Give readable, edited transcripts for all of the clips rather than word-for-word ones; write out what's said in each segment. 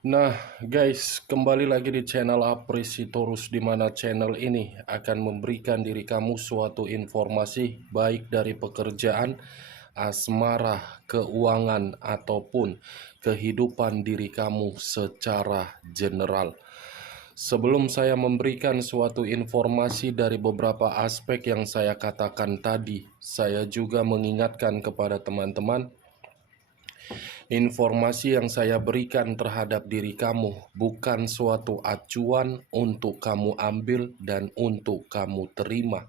Nah, guys, kembali lagi di channel Apresitorus, di mana channel ini akan memberikan diri kamu suatu informasi baik dari pekerjaan, asmara, keuangan, ataupun kehidupan diri kamu secara general. Sebelum saya memberikan suatu informasi dari beberapa aspek yang saya katakan tadi, saya juga mengingatkan kepada teman-teman. Informasi yang saya berikan terhadap diri kamu bukan suatu acuan untuk kamu ambil dan untuk kamu terima.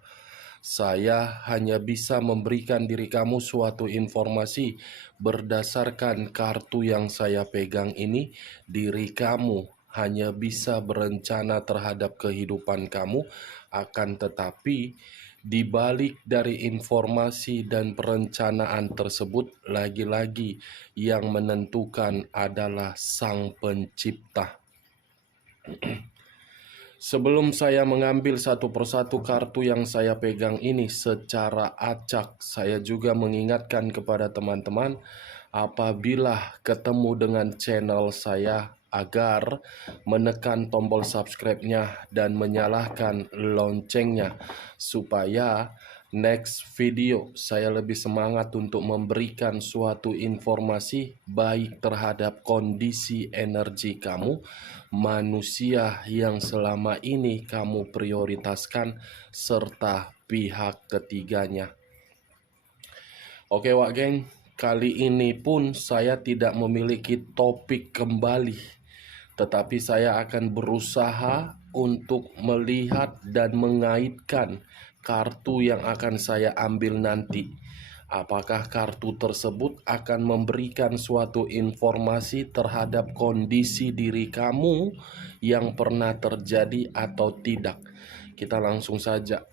Saya hanya bisa memberikan diri kamu suatu informasi berdasarkan kartu yang saya pegang ini. Diri kamu hanya bisa berencana terhadap kehidupan kamu, akan tetapi di balik dari informasi dan perencanaan tersebut, lagi-lagi yang menentukan adalah Sang Pencipta. Sebelum saya mengambil satu persatu kartu yang saya pegang ini secara acak, saya juga mengingatkan kepada teman-teman apabila ketemu dengan channel saya agar menekan tombol subscribe-nya dan menyalakan loncengnya supaya next video saya lebih semangat untuk memberikan suatu informasi baik terhadap kondisi energi kamu, manusia yang selama ini kamu prioritaskan, serta pihak ketiganya. Oke Wak Geng, kali ini pun saya tidak memiliki topik kembali, tetapi saya akan berusaha untuk melihat dan mengaitkan kartu yang akan saya ambil nanti. Apakah kartu tersebut akan memberikan suatu informasi terhadap kondisi diri kamu yang pernah terjadi atau tidak? Kita langsung saja.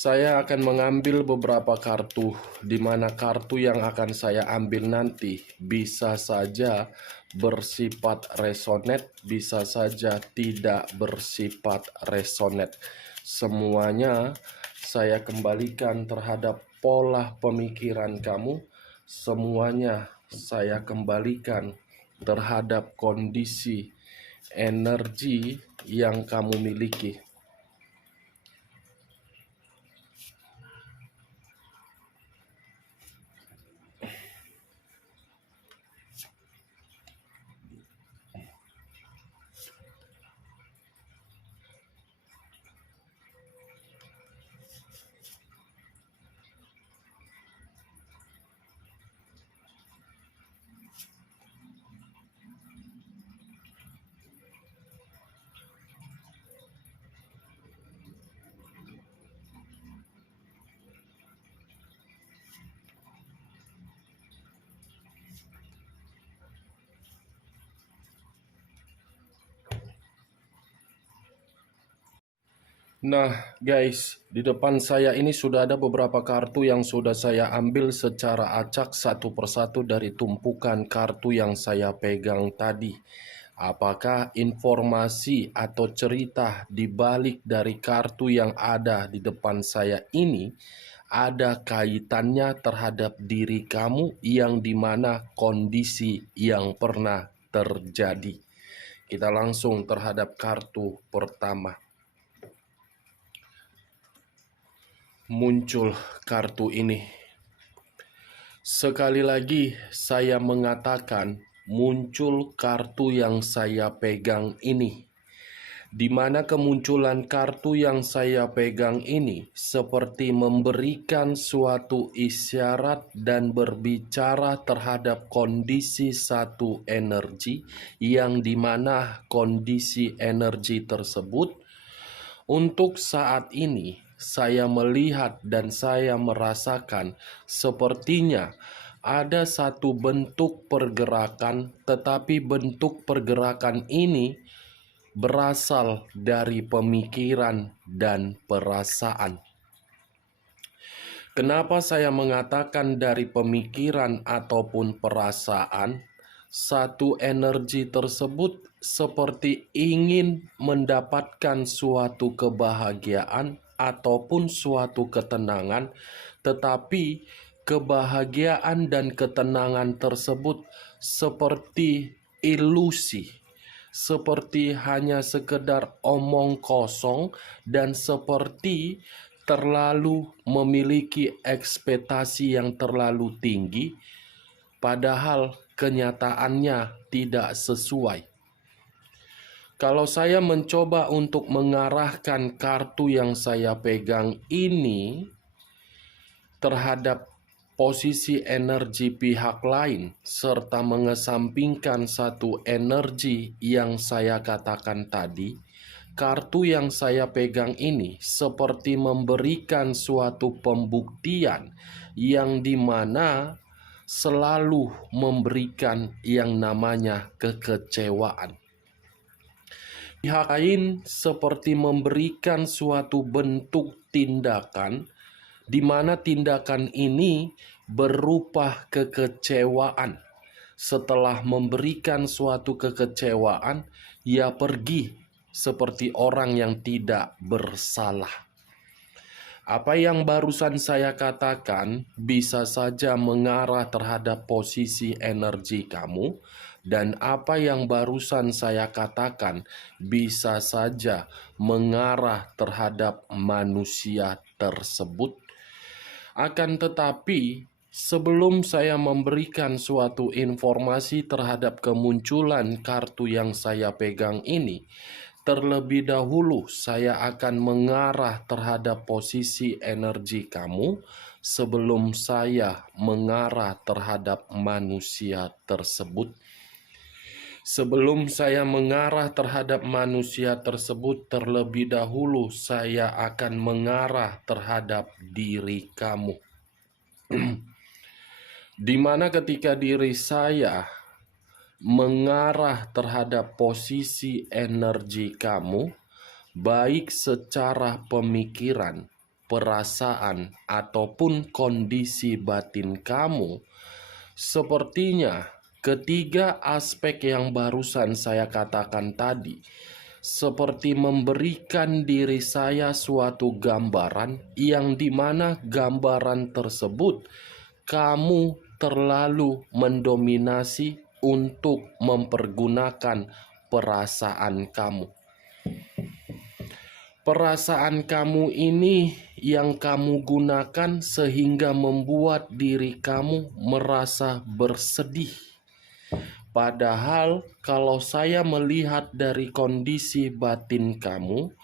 Saya akan mengambil beberapa kartu, di mana kartu yang akan saya ambil nanti bisa saja bersifat resonate, bisa saja tidak bersifat resonate. Semuanya saya kembalikan terhadap pola pemikiran kamu, semuanya saya kembalikan terhadap kondisi energi yang kamu miliki. Nah guys, di depan saya ini sudah ada beberapa kartu yang sudah saya ambil secara acak satu persatu dari tumpukan kartu yang saya pegang tadi. Apakah informasi atau cerita di balik dari kartu yang ada di depan saya ini ada kaitannya terhadap diri kamu yang dimana kondisi yang pernah terjadi? Kita langsung terhadap kartu pertama. Muncul kartu ini. Sekali lagi saya mengatakan muncul kartu yang saya pegang ini. Di mana kemunculan kartu yang saya pegang ini seperti memberikan suatu isyarat dan berbicara terhadap kondisi satu energi, yang dimana kondisi energi tersebut untuk saat ini saya melihat dan saya merasakan sepertinya ada satu bentuk pergerakan, tetapi bentuk pergerakan ini berasal dari pemikiran dan perasaan. Kenapa saya mengatakan dari pemikiran ataupun perasaan? Satu energi tersebut seperti ingin mendapatkan suatu kebahagiaan ataupun suatu ketenangan, tetapi kebahagiaan dan ketenangan tersebut seperti ilusi, seperti hanya sekedar omong kosong, dan seperti terlalu memiliki ekspektasi yang terlalu tinggi, padahal kenyataannya tidak sesuai. Kalau saya mencoba untuk mengarahkan kartu yang saya pegang ini terhadap posisi energi pihak lain, serta mengesampingkan satu energi yang saya katakan tadi, kartu yang saya pegang ini seperti memberikan suatu pembuktian yang dimana selalu memberikan yang namanya kekecewaan. Pihak lain seperti memberikan suatu bentuk tindakan di mana tindakan ini berupa kekecewaan. Setelah memberikan suatu kekecewaan, ia pergi seperti orang yang tidak bersalah. Apa yang barusan saya katakan bisa saja mengarah terhadap posisi energi kamu, dan apa yang barusan saya katakan bisa saja mengarah terhadap manusia tersebut. Akan tetapi, sebelum saya memberikan suatu informasi terhadap kemunculan kartu yang saya pegang ini, terlebih dahulu saya akan mengarah terhadap posisi energi kamu sebelum saya mengarah terhadap manusia tersebut. Sebelum saya mengarah terhadap manusia tersebut, terlebih dahulu saya akan mengarah terhadap diri kamu. Di mana ketika diri saya mengarah terhadap posisi energi kamu, baik secara pemikiran, perasaan, ataupun kondisi batin kamu, sepertinya ketiga aspek yang barusan saya katakan tadi seperti memberikan diri saya suatu gambaran yang dimana gambaran tersebut kamu terlalu mendominasi untuk mempergunakan perasaan kamu. Perasaan kamu ini yang kamu gunakan sehingga membuat diri kamu merasa bersedih. Padahal kalau saya melihat dari kondisi batin kamu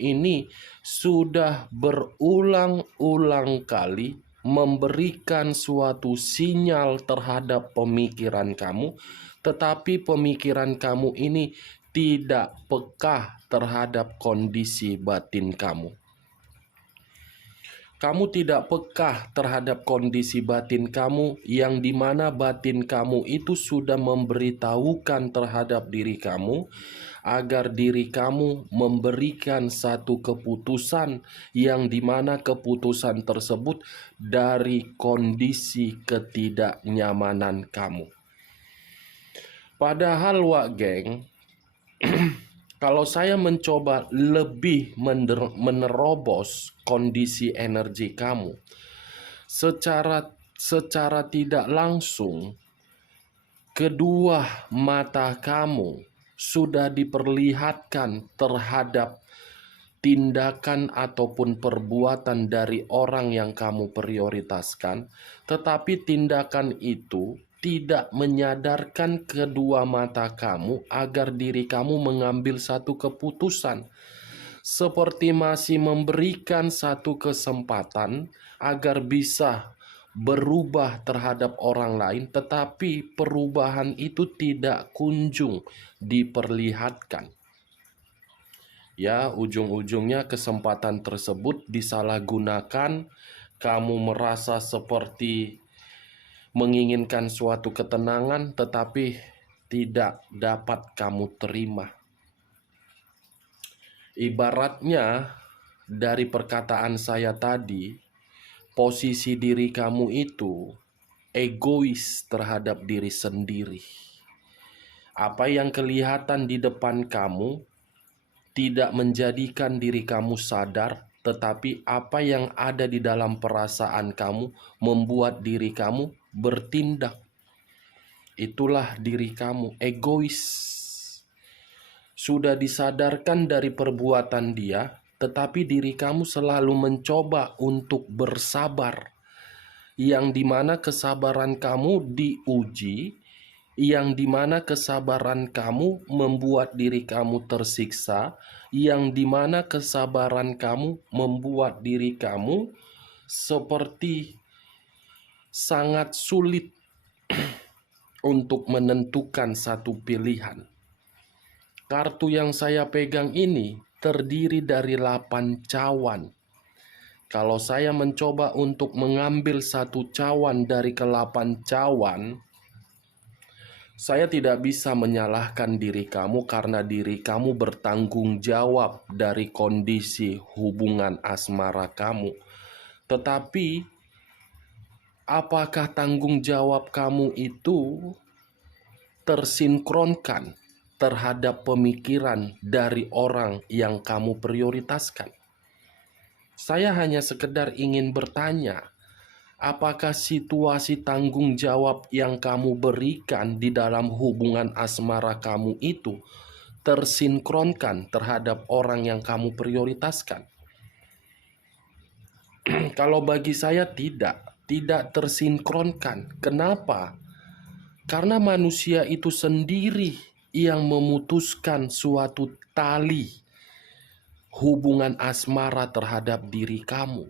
ini sudah berulang-ulang kali memberikan suatu sinyal terhadap pemikiran kamu, tetapi pemikiran kamu ini tidak peka terhadap kondisi batin kamu. Kamu tidak peka terhadap kondisi batin kamu yang dimana batin kamu itu sudah memberitahukan terhadap diri kamu agar diri kamu memberikan satu keputusan yang dimana keputusan tersebut dari kondisi ketidaknyamanan kamu. Padahal geng, kalau saya mencoba lebih menerobos kondisi energi kamu, secara tidak langsung, kedua mata kamu sudah diperlihatkan terhadap tindakan ataupun perbuatan dari orang yang kamu prioritaskan, tetapi tindakan itu tidak menyadarkan kedua mata kamu agar diri kamu mengambil satu keputusan, seperti masih memberikan satu kesempatan agar bisa berubah terhadap orang lain, tetapi perubahan itu tidak kunjung diperlihatkan. Ya, ujung-ujungnya kesempatan tersebut disalahgunakan, kamu merasa seperti menginginkan suatu ketenangan tetapi tidak dapat kamu terima. Ibaratnya dari perkataan saya tadi, posisi diri kamu itu egois terhadap diri sendiri. Apa yang kelihatan di depan kamu tidak menjadikan diri kamu sadar tetapi apa yang ada di dalam perasaan kamu membuat diri kamu bertindak. Itulah diri kamu, egois. Sudah disadarkan dari perbuatan dia, tetapi diri kamu selalu mencoba untuk bersabar, yang dimana kesabaran kamu diuji, yang dimana kesabaran kamu membuat diri kamu tersiksa, yang dimana kesabaran kamu membuat diri kamu seperti sangat sulit untuk menentukan satu pilihan. Kartu yang saya pegang ini terdiri dari 8 cawan. Kalau saya mencoba untuk mengambil satu cawan dari ke-8 cawan, saya tidak bisa menyalahkan diri kamu karena diri kamu bertanggung jawab dari kondisi hubungan asmara kamu. Tetapi, apakah tanggung jawab kamu itu tersinkronkan terhadap pemikiran dari orang yang kamu prioritaskan? Saya hanya sekedar ingin bertanya, apakah situasi tanggung jawab yang kamu berikan di dalam hubungan asmara kamu itu tersinkronkan terhadap orang yang kamu prioritaskan? Kalau bagi saya tidak tersinkronkan. Kenapa? Karena manusia itu sendiri yang memutuskan suatu tali hubungan asmara terhadap diri kamu.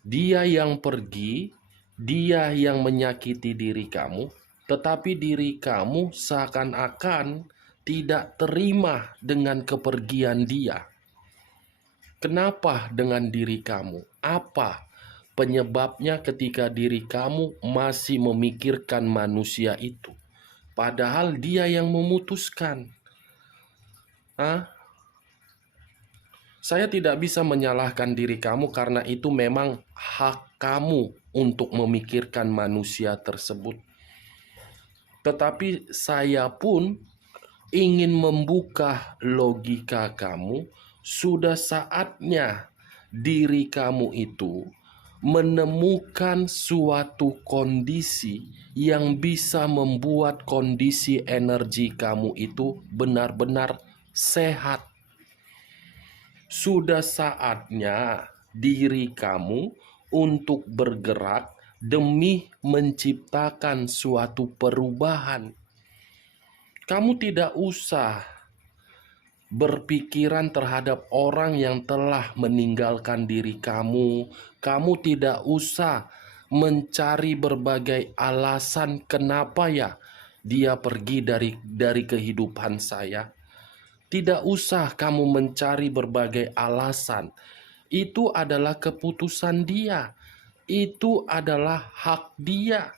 Dia yang pergi, dia yang menyakiti diri kamu, tetapi diri kamu seakan-akan tidak terima dengan kepergian dia. Kenapa dengan diri kamu? Apa penyebabnya ketika diri kamu masih memikirkan manusia itu? Padahal dia yang memutuskan. Saya tidak bisa menyalahkan diri kamu karena itu memang hak kamu untuk memikirkan manusia tersebut. Tetapi saya pun ingin membuka logika kamu. Sudah saatnya diri kamu itu menemukan suatu kondisi yang bisa membuat kondisi energi kamu itu benar-benar sehat. Sudah saatnya diri kamu untuk bergerak demi menciptakan suatu perubahan. Kamu tidak usah berpikiran terhadap orang yang telah meninggalkan diri kamu. Kamu tidak usah mencari berbagai alasan kenapa ya dia pergi dari kehidupan saya. Tidak usah kamu mencari berbagai alasan. Itu adalah keputusan dia. Itu adalah hak dia.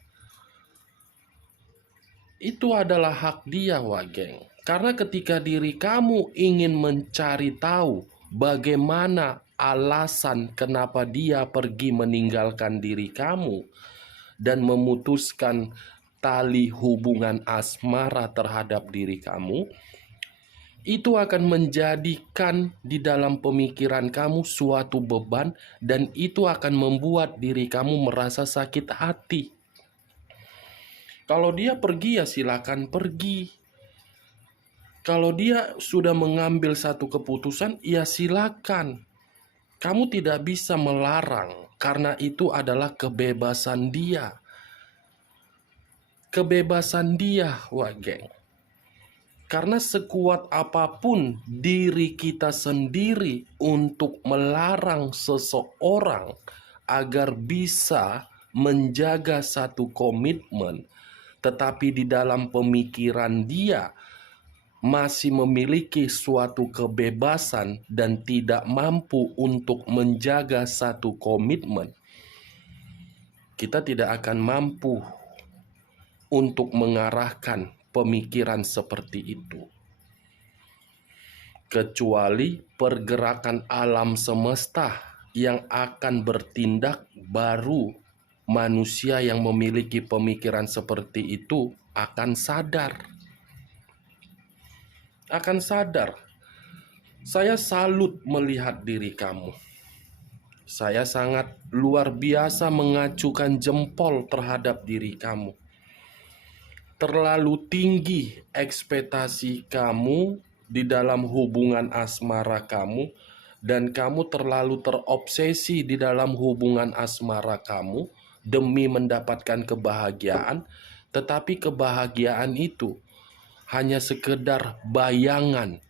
Itu adalah hak dia, Wageng. Karena ketika diri kamu ingin mencari tahu bagaimana alasan kenapa dia pergi meninggalkan diri kamu dan memutuskan tali hubungan asmara terhadap diri kamu, itu akan menjadikan di dalam pemikiran kamu suatu beban dan itu akan membuat diri kamu merasa sakit hati. Kalau dia pergi ya silakan pergi. Kalau dia sudah mengambil satu keputusan ya silakan. Kamu tidak bisa melarang karena itu adalah kebebasan dia. Kebebasan dia, Wageng. Karena sekuat apapun diri kita sendiri untuk melarang seseorang agar bisa menjaga satu komitmen, tetapi di dalam pemikiran dia masih memiliki suatu kebebasan dan tidak mampu untuk menjaga satu komitmen, kita tidak akan mampu untuk mengarahkan pemikiran seperti itu. Kecuali pergerakan alam semesta yang akan bertindak, baru manusia yang memiliki pemikiran seperti itu akan sadar. Saya salut melihat diri kamu. Saya sangat luar biasa mengacukan jempol terhadap diri kamu. Terlalu tinggi ekspektasi kamu di dalam hubungan asmara kamu, dan kamu terlalu terobsesi di dalam hubungan asmara kamu demi mendapatkan kebahagiaan, tetapi kebahagiaan itu hanya sekedar bayangan,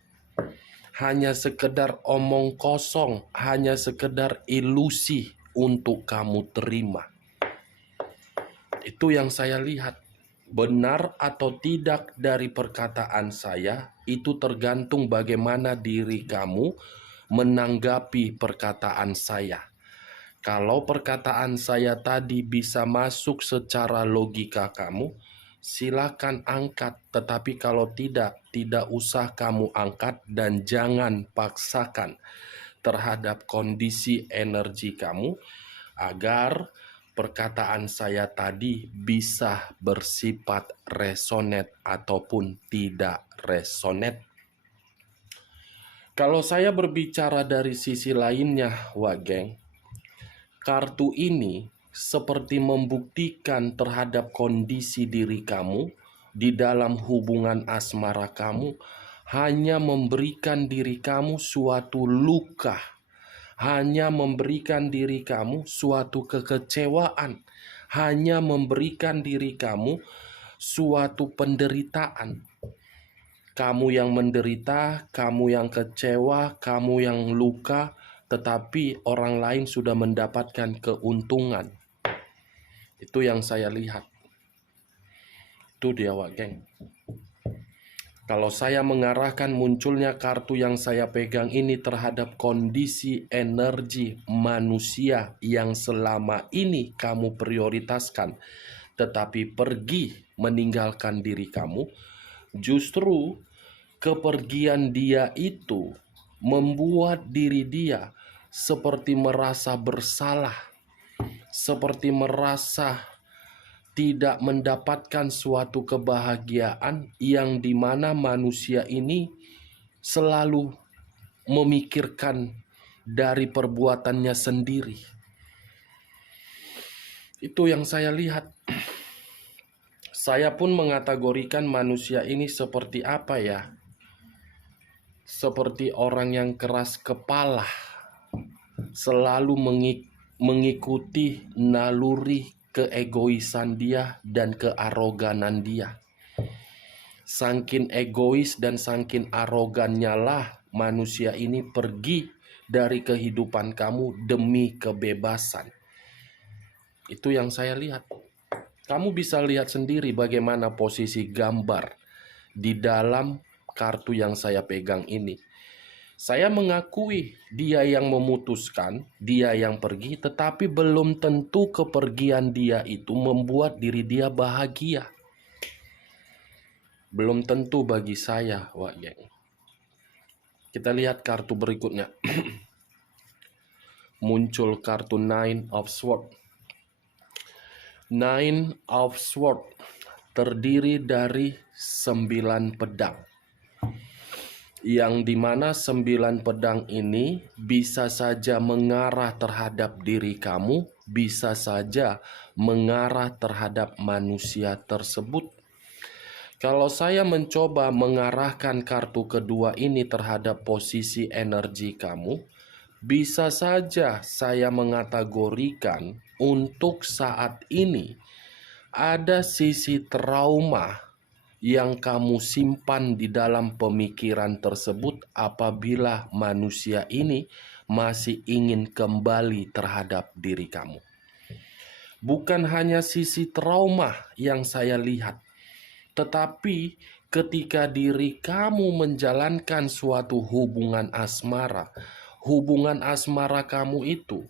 hanya sekedar omong kosong, hanya sekedar ilusi untuk kamu terima. Itu yang saya lihat. Benar atau tidak dari perkataan saya, itu tergantung bagaimana diri kamu menanggapi perkataan saya. Kalau perkataan saya tadi bisa masuk secara logika kamu, silakan angkat. Tetapi kalau tidak usah kamu angkat dan jangan paksakan terhadap kondisi energi kamu agar perkataan saya tadi bisa bersifat resonate ataupun tidak resonate. Kalau saya berbicara dari sisi lainnya, Wageng, kartu ini seperti membuktikan terhadap kondisi diri kamu di dalam hubungan asmara kamu, hanya memberikan diri kamu suatu luka, hanya memberikan diri kamu suatu kekecewaan, hanya memberikan diri kamu suatu penderitaan. Kamu yang menderita, kamu yang kecewa, kamu yang luka, tetapi orang lain sudah mendapatkan keuntungan. Itu yang saya lihat. Itu dia, Wageng. Kalau saya mengarahkan munculnya kartu yang saya pegang ini terhadap kondisi energi manusia yang selama ini kamu prioritaskan, tetapi pergi meninggalkan diri kamu, justru kepergian dia itu membuat diri dia seperti merasa bersalah, seperti merasa tidak mendapatkan suatu kebahagiaan yang dimana manusia ini selalu memikirkan dari perbuatannya sendiri. Itu yang saya lihat. Saya pun mengategorikan manusia ini seperti apa ya? Seperti orang yang keras kepala, selalu mengikuti naluri keegoisan dia dan kearoganan dia. Saking egois dan saking arogannya lah manusia ini pergi dari kehidupan kamu demi kebebasan. Itu yang saya lihat. Kamu bisa lihat sendiri bagaimana posisi gambar di dalam kartu yang saya pegang ini. Saya mengakui dia yang memutuskan, dia yang pergi, tetapi belum tentu kepergian dia itu membuat diri dia bahagia. Belum tentu bagi saya, Wageng. Kita lihat kartu berikutnya. Muncul kartu Nine of Swords. Nine of Swords terdiri dari 9 pedang. Yang dimana 9 pedang ini bisa saja mengarah terhadap diri kamu, bisa saja mengarah terhadap manusia tersebut. Kalau saya mencoba mengarahkan kartu kedua ini terhadap posisi energi kamu, bisa saja saya mengategorikan untuk saat ini ada sisi trauma yang kamu simpan di dalam pemikiran tersebut apabila manusia ini masih ingin kembali terhadap diri kamu. Bukan hanya sisi trauma yang saya lihat, tetapi ketika diri kamu menjalankan suatu hubungan asmara kamu itu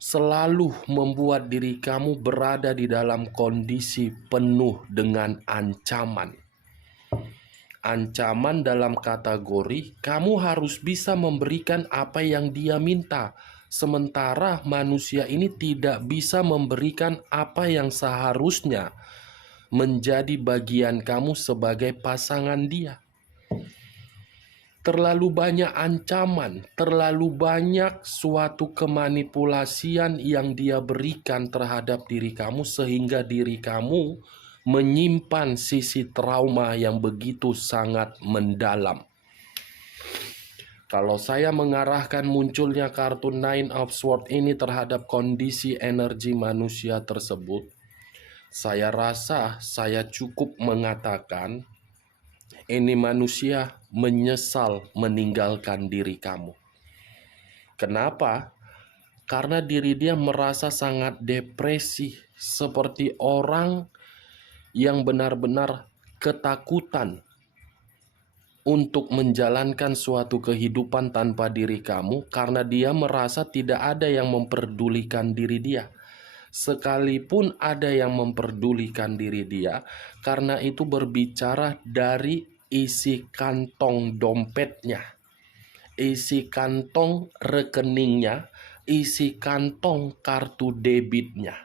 selalu membuat diri kamu berada di dalam kondisi penuh dengan ancaman. Ancaman dalam kategori kamu harus bisa memberikan apa yang dia minta, sementara manusia ini tidak bisa memberikan apa yang seharusnya menjadi bagian kamu sebagai pasangan dia. terlalu banyak ancaman, terlalu banyak suatu kemanipulasian yang dia berikan terhadap diri kamu sehingga diri kamu menyimpan sisi trauma yang begitu sangat mendalam. Kalau saya mengarahkan munculnya kartu Nine of Swords ini terhadap kondisi energi manusia tersebut, saya rasa saya cukup mengatakan ini manusia menyesal meninggalkan diri kamu. Kenapa? Karena diri dia merasa sangat depresi, seperti orang yang benar-benar ketakutan untuk menjalankan suatu kehidupan tanpa diri kamu, karena dia merasa tidak ada yang memperdulikan diri dia. Sekalipun ada yang memperdulikan diri dia, karena itu berbicara dari isi kantong dompetnya, isi kantong rekeningnya, isi kantong kartu debitnya.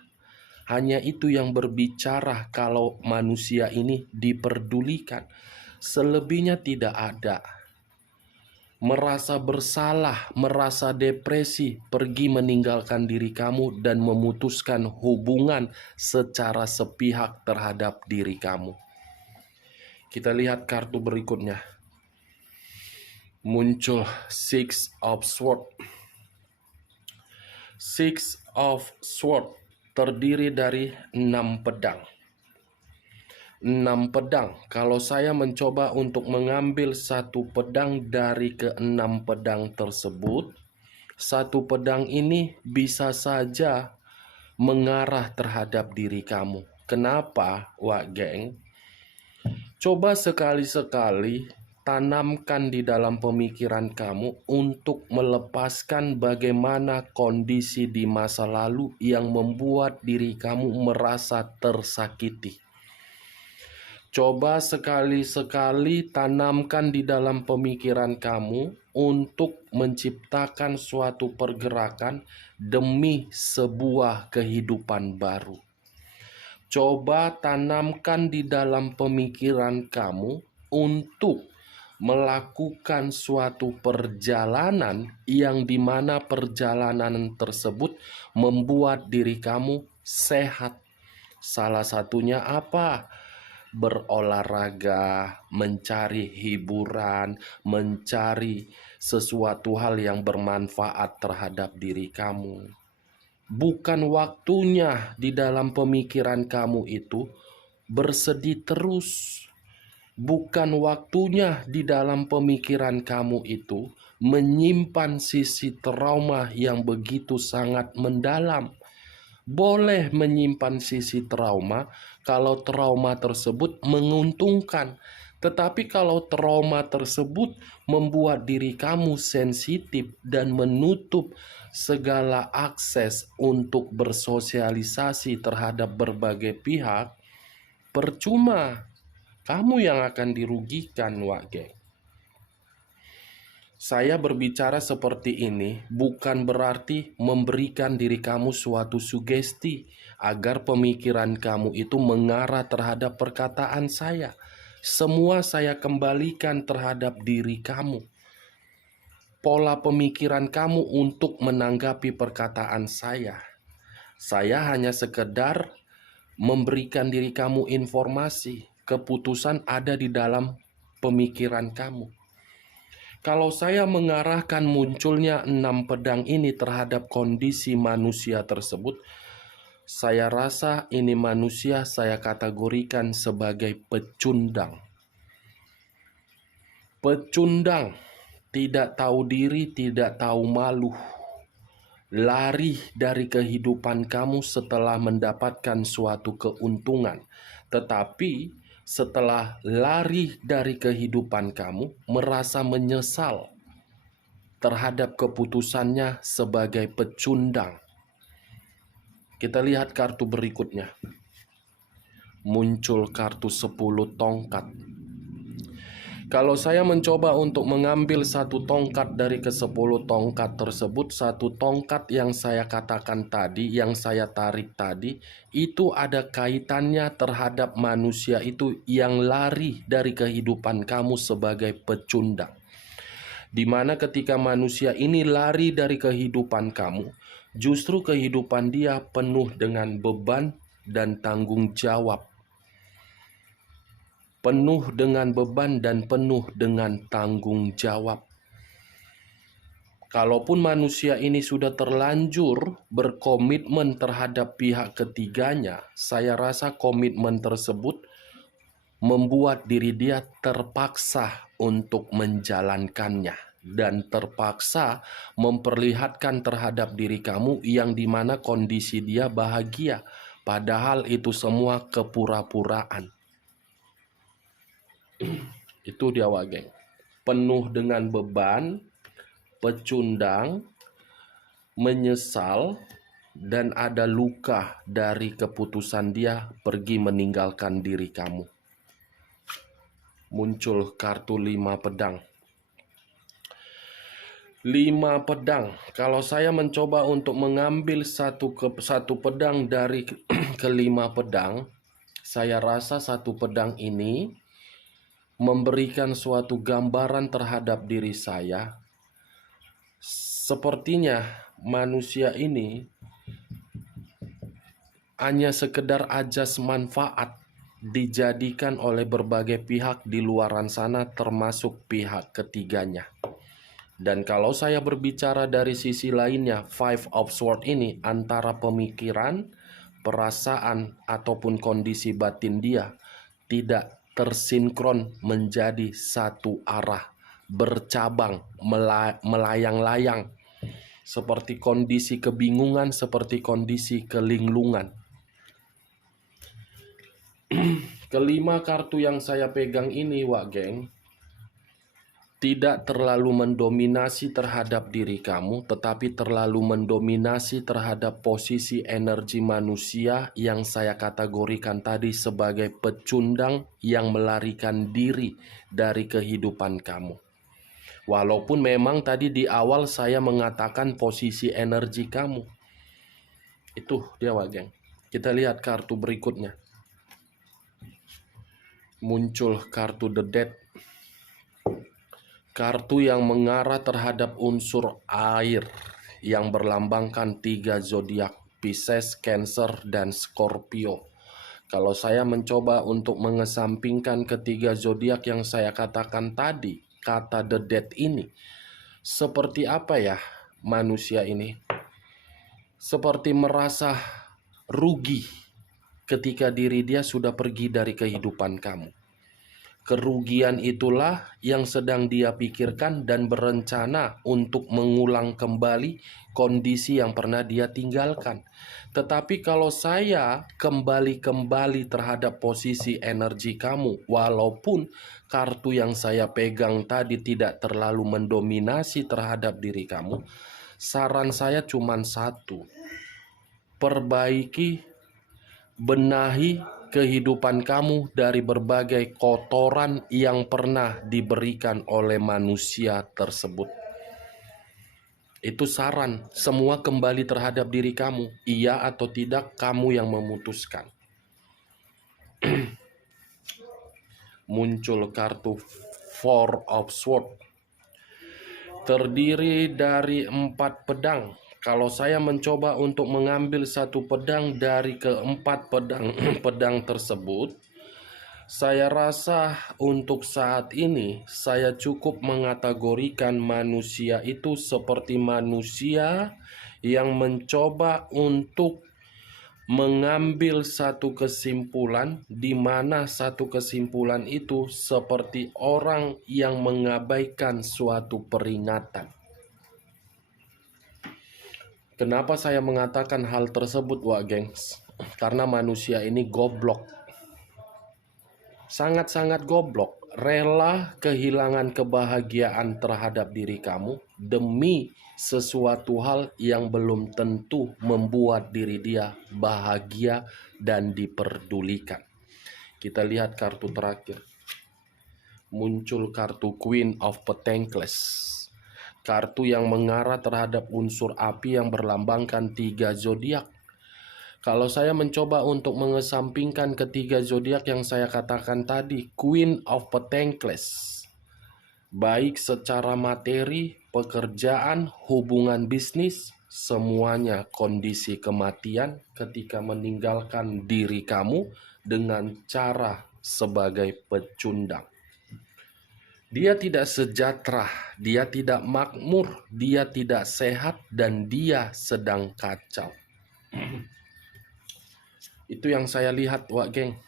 Hanya itu yang berbicara kalau manusia ini diperdulikan. Selebihnya tidak ada. Merasa bersalah, merasa depresi, pergi meninggalkan diri kamu dan memutuskan hubungan secara sepihak terhadap diri kamu. Kita lihat kartu berikutnya. Muncul Six of Swords. Six of Swords terdiri dari 6 pedang. 6 pedang. Kalau saya mencoba untuk mengambil satu pedang dari ke-6 pedang tersebut, satu pedang ini bisa saja mengarah terhadap diri kamu. Kenapa, Wak Geng? Coba sekali-sekali tanamkan di dalam pemikiran kamu untuk melepaskan bagaimana kondisi di masa lalu yang membuat diri kamu merasa tersakiti. Coba sekali-sekali tanamkan di dalam pemikiran kamu untuk menciptakan suatu pergerakan demi sebuah kehidupan baru. Coba tanamkan di dalam pemikiran kamu untuk melakukan suatu perjalanan yang dimana perjalanan tersebut membuat diri kamu sehat. Salah satunya apa? Berolahraga, mencari hiburan, mencari sesuatu hal yang bermanfaat terhadap diri kamu. Bukan waktunya di dalam pemikiran kamu itu bersedih terus. Bukan waktunya di dalam pemikiran kamu itu menyimpan sisi trauma yang begitu sangat mendalam. Boleh menyimpan sisi trauma kalau trauma tersebut menguntungkan. Tetapi kalau trauma tersebut membuat diri kamu sensitif dan menutup segala akses untuk bersosialisasi terhadap berbagai pihak, percuma. Kamu yang akan dirugikan, Wak Geng. Saya berbicara seperti ini bukan berarti memberikan diri kamu suatu sugesti agar pemikiran kamu itu mengarah terhadap perkataan saya. Semua saya kembalikan terhadap diri kamu. Pola pemikiran kamu untuk menanggapi perkataan saya. Saya hanya sekedar memberikan diri kamu informasi. Keputusan ada di dalam pemikiran kamu. Kalau saya mengarahkan munculnya 6 pedang ini terhadap kondisi manusia tersebut, saya rasa ini manusia saya kategorikan sebagai pecundang. Pecundang, tidak tahu diri, tidak tahu malu. Lari dari kehidupan kamu setelah mendapatkan suatu keuntungan. Tetapi setelah lari dari kehidupan kamu, merasa menyesal terhadap keputusannya sebagai pecundang. Kita lihat kartu berikutnya. Muncul kartu 10 tongkat. Kalau saya mencoba untuk mengambil satu tongkat dari ke-10 tongkat tersebut, satu tongkat yang saya katakan tadi, yang saya tarik tadi, itu ada kaitannya terhadap manusia itu yang lari dari kehidupan kamu sebagai pecundang. Dimana ketika manusia ini lari dari kehidupan kamu, justru kehidupan dia penuh dengan beban dan tanggung jawab. Penuh dengan beban dan penuh dengan tanggung jawab. Kalaupun manusia ini sudah terlanjur berkomitmen terhadap pihak ketiganya, saya rasa komitmen tersebut membuat diri dia terpaksa untuk menjalankannya dan terpaksa memperlihatkan terhadap diri kamu yang dimana kondisi dia bahagia, padahal itu semua kepura-puraan. Itu dia wageng, penuh dengan beban, pecundang, menyesal, dan ada luka dari keputusan dia pergi meninggalkan diri kamu. Muncul kartu 5 pedang. 5 pedang. Kalau saya mencoba untuk mengambil satu pedang dari kelima pedang, saya rasa satu pedang ini memberikan suatu gambaran terhadap diri saya. Sepertinya manusia ini hanya sekedar ajas manfaat dijadikan oleh berbagai pihak di luaran sana, termasuk pihak ketiganya. Dan kalau saya berbicara dari sisi lainnya, Five of Swords ini antara pemikiran, perasaan, ataupun kondisi batin dia tidak tersinkron menjadi satu arah, bercabang, melayang-layang, seperti kondisi kebingungan, seperti kondisi kelinglungan. Kelima kartu yang saya pegang ini, Wak Geng, tidak terlalu mendominasi terhadap diri kamu, tetapi terlalu mendominasi terhadap posisi energi manusia yang saya kategorikan tadi sebagai pecundang yang melarikan diri dari kehidupan kamu. Walaupun memang tadi di awal saya mengatakan posisi energi kamu. Itu dia, Wak Geng. Kita lihat kartu berikutnya. Muncul kartu The Death. Kartu yang mengarah terhadap unsur air yang berlambangkan 3 zodiak, Pisces, Cancer, dan Scorpio. Kalau saya mencoba untuk mengesampingkan ketiga zodiak yang saya katakan tadi, kata The Death ini, seperti apa ya manusia ini? Seperti merasa rugi ketika diri dia sudah pergi dari kehidupan kamu. Kerugian itulah yang sedang dia pikirkan dan berencana untuk mengulang kembali kondisi yang pernah dia tinggalkan. Tetapi kalau saya kembali terhadap posisi energi kamu, walaupun kartu yang saya pegang tadi tidak terlalu mendominasi terhadap diri kamu, saran saya cuma satu: perbaiki, benahi kehidupan kamu dari berbagai kotoran yang pernah diberikan oleh manusia tersebut. Itu saran, semua kembali terhadap diri kamu. Iya atau tidak, kamu yang memutuskan. Muncul kartu Four of Swords. Terdiri dari 4 pedang. Kalau saya mencoba untuk mengambil satu pedang dari keempat pedang tersebut, saya rasa untuk saat ini saya cukup mengategorikan manusia itu seperti manusia yang mencoba untuk mengambil satu kesimpulan, di mana satu kesimpulan itu seperti orang yang mengabaikan suatu peringatan. Kenapa saya mengatakan hal tersebut, Wak Gengs? Karena manusia ini goblok. Sangat-sangat goblok. Rela kehilangan kebahagiaan terhadap diri kamu demi sesuatu hal yang belum tentu membuat diri dia bahagia dan diperdulikan. Kita lihat kartu terakhir. Muncul kartu Queen of Pentacles. Kartu yang mengarah terhadap unsur api yang berlambangkan 3 zodiak. Kalau saya mencoba untuk mengesampingkan ketiga zodiak yang saya katakan tadi, Queen of Pentacles baik secara materi, pekerjaan, hubungan bisnis, semuanya kondisi kematian ketika meninggalkan diri kamu dengan cara sebagai pecundang. Dia tidak sejahtera, dia tidak makmur, dia tidak sehat, dan dia sedang kacau. Itu yang saya lihat, Wak Geng.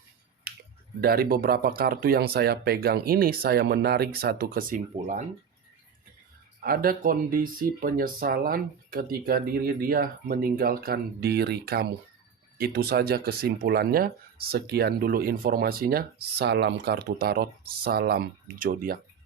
Dari beberapa kartu yang saya pegang ini, saya menarik satu kesimpulan. Ada kondisi penyesalan ketika diri dia meninggalkan diri kamu. Itu saja kesimpulannya. Sekian dulu informasinya. Salam kartu tarot, salam zodiak.